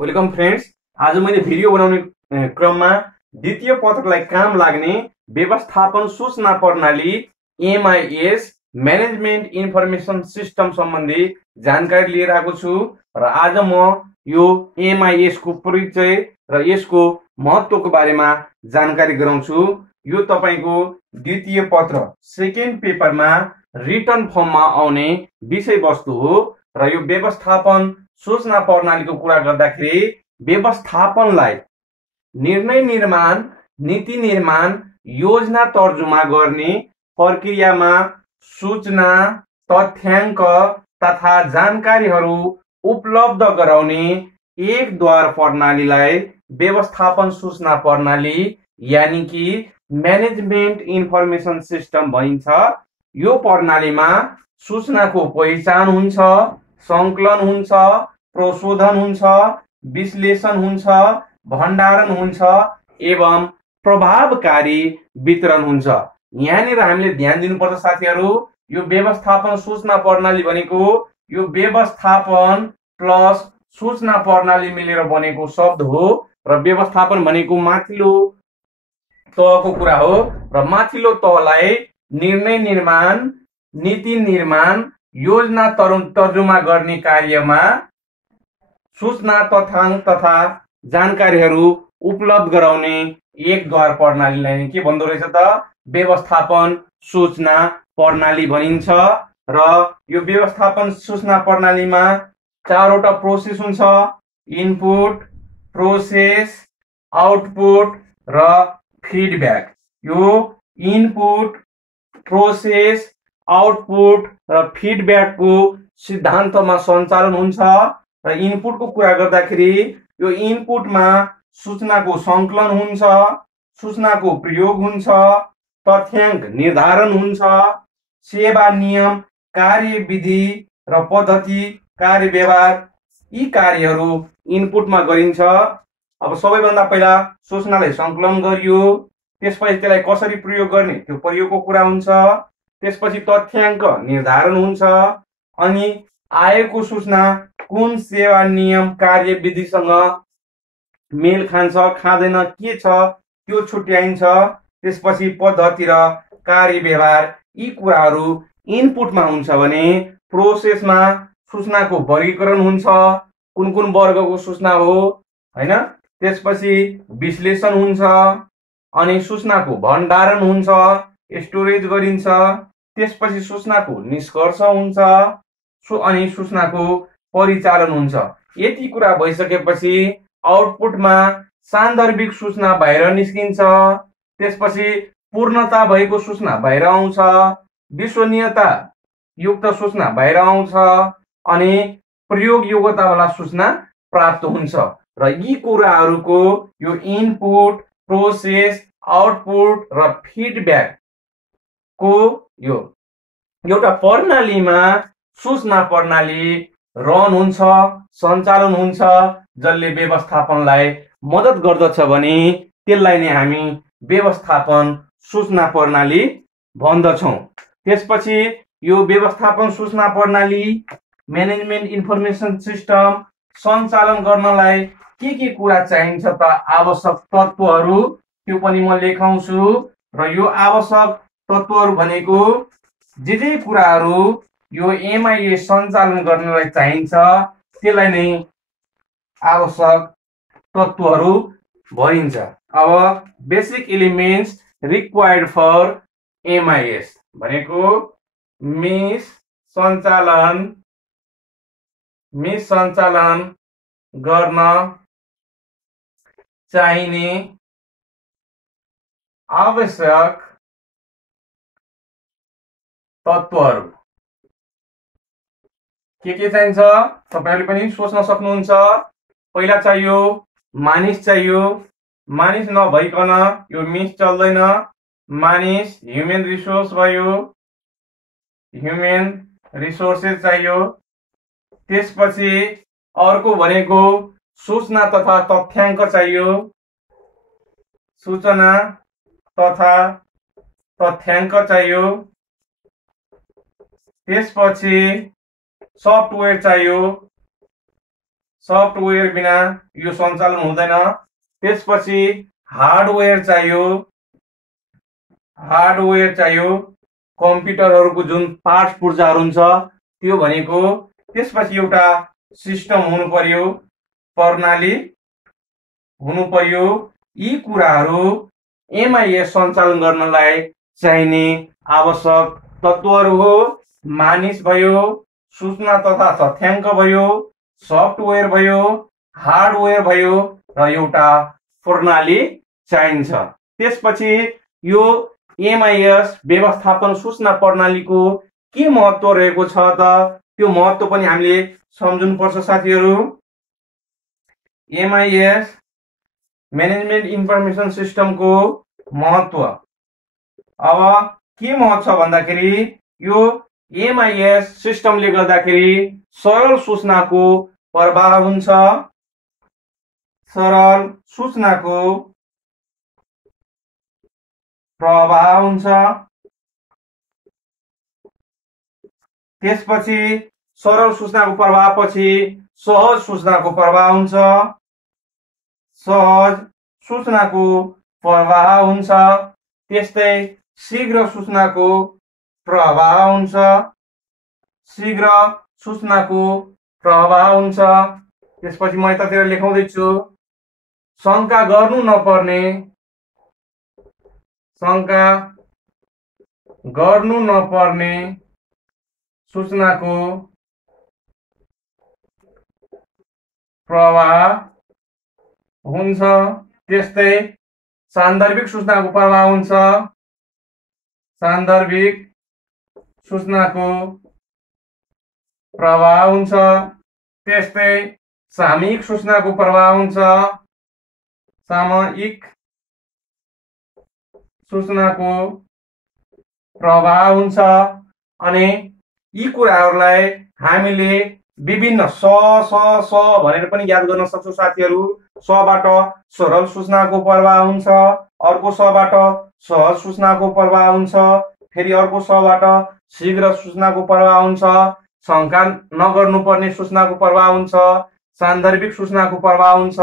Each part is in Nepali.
Welcome friends. आज मैले भिडियो बनाउने क्रममा द्वितीय पत्रलाई काम लाग्ने व्यवस्थापन सूचना प्रणाली एमआईएस मैनेजमेंट इन्फर्मेशन सिस्टम सम्बन्धी जानकारी लिएर आएको छु र आज म यो एमआईएस को परिचय र यसको महत्त्वको बारेमा जानकारी गराउँछु। यो तपाईको द्वितीय पत्र सेकेन्ड पेपरमा रिटन फर्ममा आउने विषयवस्तु हो र यो व्यवस्थापन सूचना प्रणालीको कुरा गर्दाखेरि व्यवस्थापनलाई निर्णय निर्माण, नीति निर्माण, योजना तर्जुमा गर्ने प्रक्रियामा सूचना, तथ्याङ्क तथा जानकारीहरू उपलब्ध गराउने एकद्वार प्रणालीलाई व्यवस्थापन सूचना प्रणाली यानी कि मैनेजमेंट इन्फर्मेशन सिस्टम भनिन्छ। यो प्रणालीमा सूचनाको पहिचान हुन्छ, संकलन हुन्छ, प्रशोधन हुन्छ, विश्लेषण हुन्छ, भण्डारण हुन्छ एवं प्रभावकारी वितरण हुन्छ। यहाँनिर हामीले ध्यान दिनुपर्छ साथीहरू, यो व्यवस्थापन सूचना प्रणाली भनेको यो व्यवस्थापन प्लस सूचना प्रणाली मिलेर बनेको शब्द हो र व्यवस्थापन भनेको माथिल्लो तहको कुरा हो र माथिल्लो तहलाई निर्णय निर्माण, नीति निर्माण, योजना तर्जुमा गर्ने कार्यमा सूचना तथ्याङ्क तथा जानकारीहरू उपलब्ध गराउने एकद्वार प्रणालीलाई के भन्दो रहेछ त व्यवस्थापन सूचना प्रणाली भनिन्छ। र यो व्यवस्थापन सूचना प्रणालीमा चारवटा प्रोसेस हुन्छ, इनपुट, प्रोसेस, आउटपुट र फिडब्याक। यो इनपुट, प्रोसेस, आउटपुट र फिडब्याक को सिद्धान्तमा सञ्चालन हुन्छ। र इनपुट को कुरा गर्दाखेरि यो इनपुटमा सूचनाको संकलन हुन्छ, सूचनाको प्रयोग हुन्छ, तथ्याङ्क निर्धारण हुन्छ, सेवा नियम, कार्यविधि र पद्धति, कार्यव्यवहार यी कार्यहरू इनपुटमा गरिन्छ। अब सबैभन्दा पहिला सूचनालाई संकलन गरियो, त्यसपछि त्यसलाई कसरी प्रयोग गर्ने त्यो प्रयोगको कुरा हुन्छ, त्यसपछि तथ्याङ्क निर्धारण हुन्छ, अनि आएको सूचना कुन सेवा नियम कार्यविधिसँग मेल खान्छ खाँदैन के छ त्यो छुट्याइन्छ, त्यसपछि पद्धति र कार्यव्यवहार यी कुराहरू इनपुटमा हुन्छ भने प्रोसेसमा सूचनाको वर्गीकरण हुन्छ, कुन कुन वर्गको सूचना हो हैन, त्यसपछि विश्लेषण हुन्छ, अनि सूचनाको भण्डारण हुन्छ, स्टोरेज गरिन्छ, त्यसपछि सूचनाको निष्कर्ष हुन्छ, अनि सूचनाको परिचालन हुन्छ। यति कुरा भइसकेपछि आउटपुटमा सान्दर्भिक सूचना बाहिर निस्किन्छ, त्यसपछि पूर्णता भएको सूचना बाहिर आउँछ, विश्वसनीयता युक्त सूचना बाहिर आउँछ, अनि प्रयोग योग्यतावाला सूचना प्राप्त हुन्छ। र यी कुराहरूको यो इनपुट, प्रोसेस, आउटपुट र फिडब्याक को यो एउटा प्रणालीमा सूचना प्रणाली रन हुन्छ, सञ्चालन हुन्छ, जसले व्यवस्थापनलाई मद्दत गर्दछ भने त्यसलाई नै हामी व्यवस्थापन सूचना प्रणाली भन्दछौँ। त्यसपछि यो व्यवस्थापन सूचना प्रणाली मैनेजमेंट इन्फर्मेशन सिस्टम सञ्चालन गर्नलाई के कुरा चाहिन्छ त आवश्यक तत्त्वहरू त्यो पनि म लेखाउँछु। र यो आवश्यक तत्त्वहरू भनेको जे कुराहरू यो एमआईएस सञ्चालन गर्नलाई चाहिन्छ त्यसलाई नै आवश्यक तत्त्वहरू भनिन्छ। अब basic elements required for MIS भनेको मिस सञ्चालन गर्न चाहिने आवश्यक तत्त्वहरू के चाहिन्छ तपाईहरुले पनि सोच्न सक्नुहुन्छ। पहिला चाहियो मानिस चाहियो, मानिस नभइकन यो मिस चल्दैन, मानिस ह्युमन रिसोर्स भयो, ह्युमन रिसोर्सेस चाहियो। त्यसपछि अर्को भनेको सूचना तथा तथ्याङ्क चाहियो, सूचना तथा तथ्याङ्क चाहियो। त्यसपछि सफ्टवेयर चाहियो, सफ्टवेयर बिना यो सञ्चालन हुँदैन। त्यसपछि हार्डवेयर चाहियो, कम्प्युटरहरूको जुन पार्ट्स पुर्जाहरू हुन्छ त्यो भनेको। त्यसपछि एउटा सिस्टम हुनु पर्यो, प्रणाली हुनु पर्यो। यी कुराहरू एमआईएस सञ्चालन गर्नलाई चाहिने आवश्यक तत्त्वहरू हो। मानिस भयो, सूचना तथा तथ्याङ्क भयो, सफ्टवेयर भयो, हार्डवेयर भयो र एउटा प्रणाली चाहिन्छ। त्यसपछि यो एमआईएस व्यवस्थापन सूचना प्रणालीको के महत्त्व रहेको छ त त्यो महत्त्व पनि हामीले सम्झनुपर्छ साथीहरू। एमआईएस म्यानेजमेन्ट इन्फर्मेसन सिस्टमको महत्त्व अब के महत्त्व छ भन्दाखेरि यो एमआईएस सिस्टमले गर्दाखेरि सरल सूचनाको प्रवाह हुन्छ। सरल सूचनाको प्रवाह हुन्छ। त्यसपछि सरल सूचनाको प्रवाहपछि सहज सूचनाको प्रवाह हुन्छ। सहज सूचनाको प्रवाह हुन्छ। त्यस्तै शीघ्र सूचनाको प्रवाह हुन्छ। शीघ्र सूचनाको प्रवाह हुन्छ। त्यसपछि म यतातिर लेखाउँदैछु, शङ्का गर्नु नपर्ने, शङ्का गर्नु नपर्ने सूचनाको प्रवाह हुन्छ। त्यस्तै सान्दर्भिक सूचनाको प्रवाह हुन्छ। सान्दर्भिक सूचनाको प्रवाह हुन्छ। त्यस्तै सामयिक सूचनाको प्रवाह हुन्छ। सामयिक सूचनाको प्रवाह हुन्छ। अनि यी कुराहरूलाई हामीले विभिन्न स भनेर पनि याद गर्न सक्छौँ साथीहरू। सबाट सरल सूचनाको प्रवाह हुन्छ, अर्को सबाट सहज सूचनाको प्रवाह हुन्छ, फेरि अर्को सबाट शीघ्र सूचनाको प्रवाह हुन्छ, शङ्का नगर्नुपर्ने सूचनाको प्रवाह हुन्छ, सान्दर्भिक सूचनाको प्रवाह हुन्छ,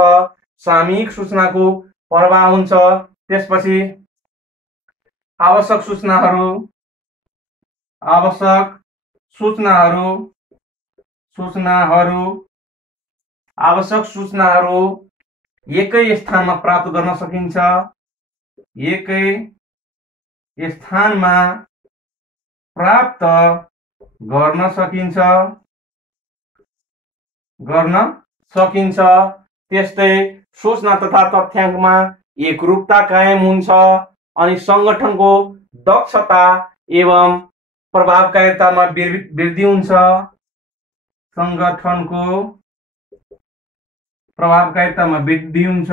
सामयिक सूचनाको प्रवाह हुन्छ। त्यसपछि आवश्यक सूचनाहरू आवश्यक सूचनाहरू एकै स्थानमा प्राप्त गर्न सकिन्छ। एकै स्थानमा प्राप्त गर्न सकिन्छ। त्यस्तै सूचना तथा तथ्याङ्कमा एकरूपता कायम हुन्छ अनि सङ्गठनको दक्षता एवं प्रभावकारितामा वृद्धि हुन्छ। सङ्गठनको प्रभावकारितामा वृद्धि हुन्छ।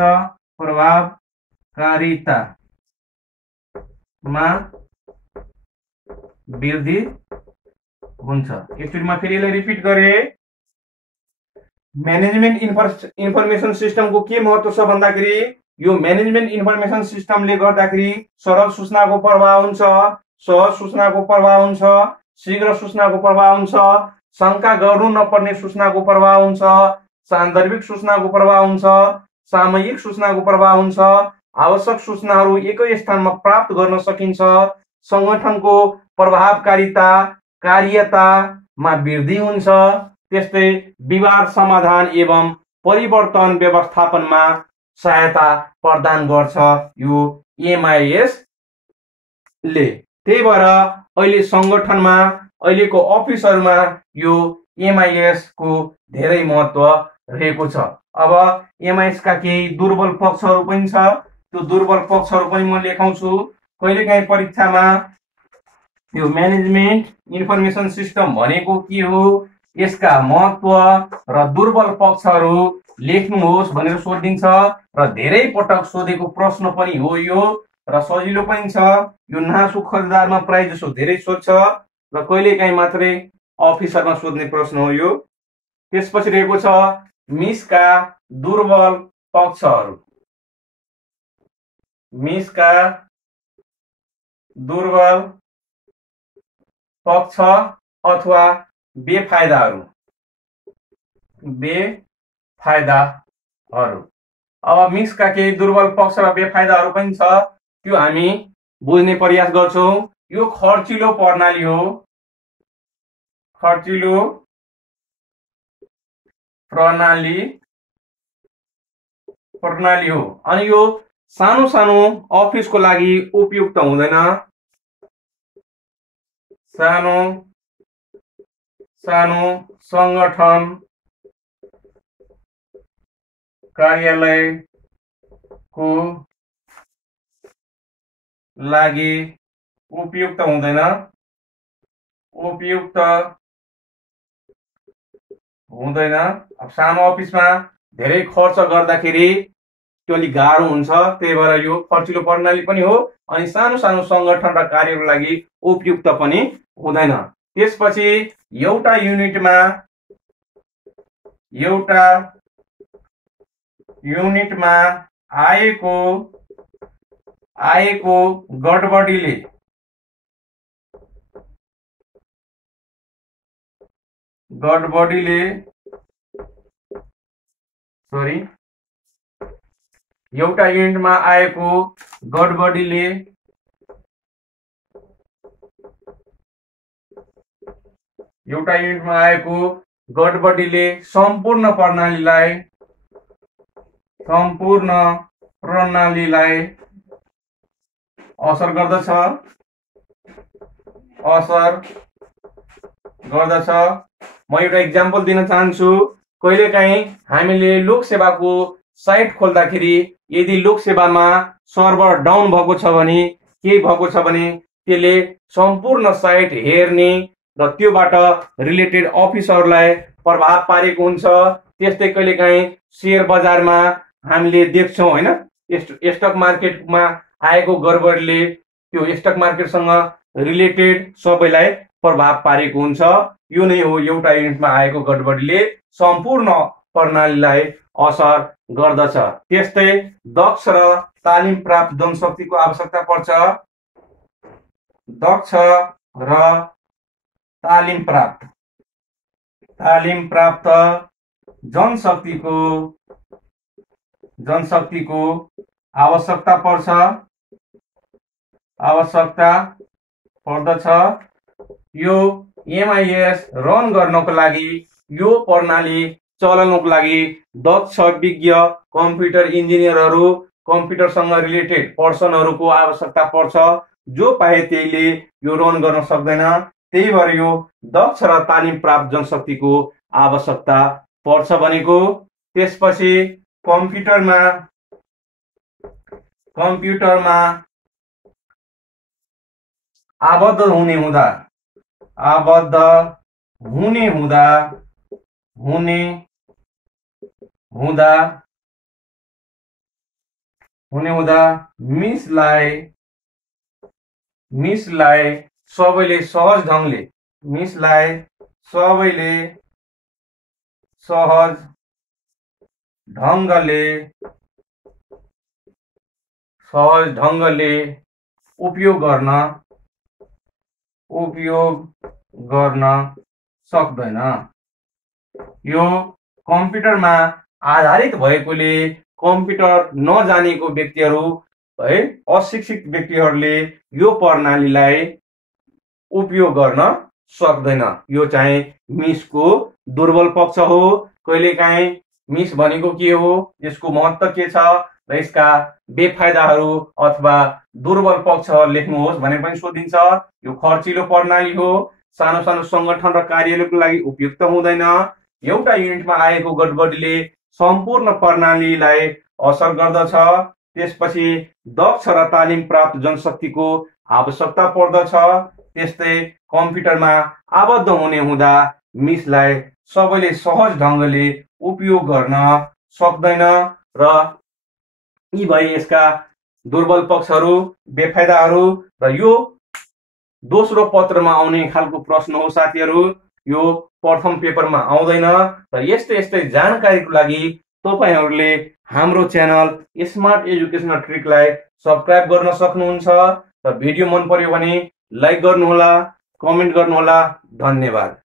प्रभावकारितामा वृद्धि हुन्छ। एकचोटि म फेरि यसलाई रिपिट गरेँ। म्यानेजमेन्ट इन्फर्मेसन सिस्टमको के महत्त्व छ भन्दाखेरि यो म्यानेजमेन्ट इन्फर्मेसन सिस्टमले गर्दाखेरि सरल सूचनाको प्रवाह हुन्छ, सहज सूचनाको प्रवाह हुन्छ, शीघ्र सूचनाको प्रवाह हुन्छ, शङ्का गर्नु नपर्ने सूचनाको प्रवाह हुन्छ, सान्दर्भिक सूचनाको प्रवाह हुन्छ, सामयिक सूचनाको प्रवाह हुन्छ, आवश्यक सूचनाहरू एकै स्थानमा प्राप्त गर्न सकिन्छ, सङ्गठनको प्रभावकारिता कार्यतामा वृद्धि हुन्छ। त्यस्तै विवाद समाधान एवं परिवर्तन व्यवस्थापनमा सहायता प्रदान गर्छ यो एमआईएस ले। त्यही भएर अहिले सङ्गठनमा अहिलेको अफिसहरूमा यो एमआईएस को धेरै महत्त्व रहेको छ। अब एमआईएस का केही दुर्बल पक्षहरू पनि छ, त्यो दुर्बल पक्षहरू पनि म लेखाउँछु। कहिलेकाहीँ परीक्षामा यो म्यानेजमेन्ट इन्फर्मेसन सिस्टम भनेको के हो, यसका महत्त्व र दुर्बल पक्षहरू लेख्नुहोस् भनेर सोधिन्छ र धेरै पटक सोधेको प्रश्न पनि हो यो र सजिलो पनि छ। यो नासु खरिदारमा प्राय जसो धेरै सोध्छ र कहिलेकाहीँ मात्रै अफिसरमा सोध्ने प्रश्न हो यो। त्यसपछि रहेको छ मिसका दुर्बल पक्षहरू। मिसका दुर्बल पक्ष अथवा बेफाइदाहरू। बेफाइदाहरू। अब मिक्सका केही दुर्बल पक्ष र बेफाइदाहरू पनि छ, त्यो हामी बुझ्ने प्रयास गर्छौं। यो खर्चिलो प्रणाली हो, खर्चिलो प्रणाली हो, अनि यो सानो सानो अफिसको लागि उपयुक्त हुँदैन। सानो सानो संगठन कार्यालयको लागि उपयुक्त हुँदैन, उपयुक्त हुँदैन। अब सानो अफिसमा धेरै खर्च गर्दाखेरि त्यो अलिक गाह्रो हुन्छ, त्यही भएर यो खर्चिलो प्रणाली पनि हो, अनि सानो सानो संगठन र कार्यको लागि उपयुक्त पनि हुँदैन। त्यसपछि एउटा युनिटमा आएको गडबडीले एउटा युनिटमा आएको गडबडीले सम्पूर्ण प्रणालीलाई असर गर्दछ। म एउटा इक्जाम्पल दिन चाहन्छु। कहिलेकाहीँ हामीले लोकसेवाको साइट खोल्दाखेरि यदि लोकसेवामा सर्भर डाउन भएको छ भने, केही भएको छ भने, त्यसले सम्पूर्ण साइट हेर्ने र त्योबाट रिलेटेड अफिसहरूलाई प्रभाव पारेको हुन्छ। त्यस्तै कहिलेकाहीँ शेयर बजारमा हामीले देख्छौँ हैन, स्टक मार्केटमा आएको गडबडीले त्यो स्टक मार्केटसँग रिलेटेड सबैलाई प्रभाव पारेको हुन्छ। यो नै हो एउटा युनिटमा आएको गडबडीले सम्पूर्ण प्रणालीलाई असर गर्दछ। त्यस्तै दक्ष र तालिम प्राप्त जनशक्तिको आवश्यकता पर्छ। दक्ष र तालिम प्राप्त जनशक्तिको आवश्यकता पर्दछ। यो एमआईएस रन गर्नको लागि, यो प्रणाली चलाउनको लागि दक्ष विज्ञ कम्प्युटर इन्जिनियरहरू, कम्प्युटरसँग रिलेटेड पर्सनहरूको आवश्यकता पर्छ। जो पाए त्यहीले यो रन गर्न सक्दैन, त्यही भएर यो दक्ष र तालिम प्राप्त जनशक्तिको आवश्यकता पर्छ भनेको। त्यसपछि कम्प्युटरमा आबद्ध हुने हुँदा मिसलाई सबैले सहज ढङ्गले उपयोग गर्न सक्दैन। यो कम्प्युटरमा आधारित भएकोले कम्प्युटर नजानेको व्यक्तिहरू है, अशिक्षित व्यक्तिहरूले यो प्रणालीलाई उपयोग गर्न सक्दैन। यो चाहिँ मिसको दुर्बल पक्ष हो। कहिलेकाहीँ मिस भनेको के हो, यसको महत्त्व के छ र यसका बेफाइदाहरू अथवा दुर्बल पक्ष लेख्नुहोस् भने पनि सोधिन्छ। यो खर्चिलो प्रणाली हो, सानो सानो संगठन र कार्यालयको लागि उपयुक्त हुँदैन। एउटा युनिटमा आएको गडबडीले सम्पूर्ण प्रणालीलाई असर गर्दछ। त्यसपछि दक्ष र तालिम प्राप्त जनशक्तिको आवश्यकता पर्दछ। त्यस्तै कम्प्युटरमा आबद्ध हुने हुँदा मिसलाई सबैले सहज ढङ्गले उपयोग गर्न सक्दैन। र यी भए यसका दुर्बल पक्षहरू, बेफाइदाहरू। र यो दोस्रो पत्रमा आउने खालको प्रश्न हो साथीहरू, यो प्रथम पेपरमा आउँदैन। र यस्तै जानकारीको लागि तपाईहरूले हाम्रो च्यानल स्मार्ट एजुकेसनल ट्रिकलाई सब्स्क्राइब गर्न सक्नुहुन्छ। र भिडियो मन पर्यो भने लाइक गर्नुहोला, कमेन्ट गर्नुहोला। धन्यवाद।